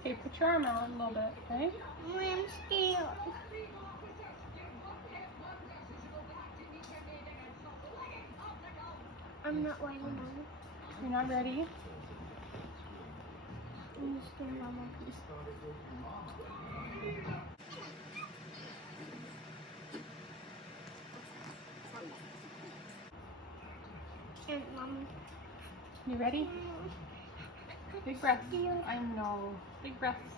Okay, put your arm out a little bit, okay? I'm still. I'm not ready, Mom. You're not ready? I'm just doing one more piece. And Mom. You ready? Big breaths. I know. Big breaths.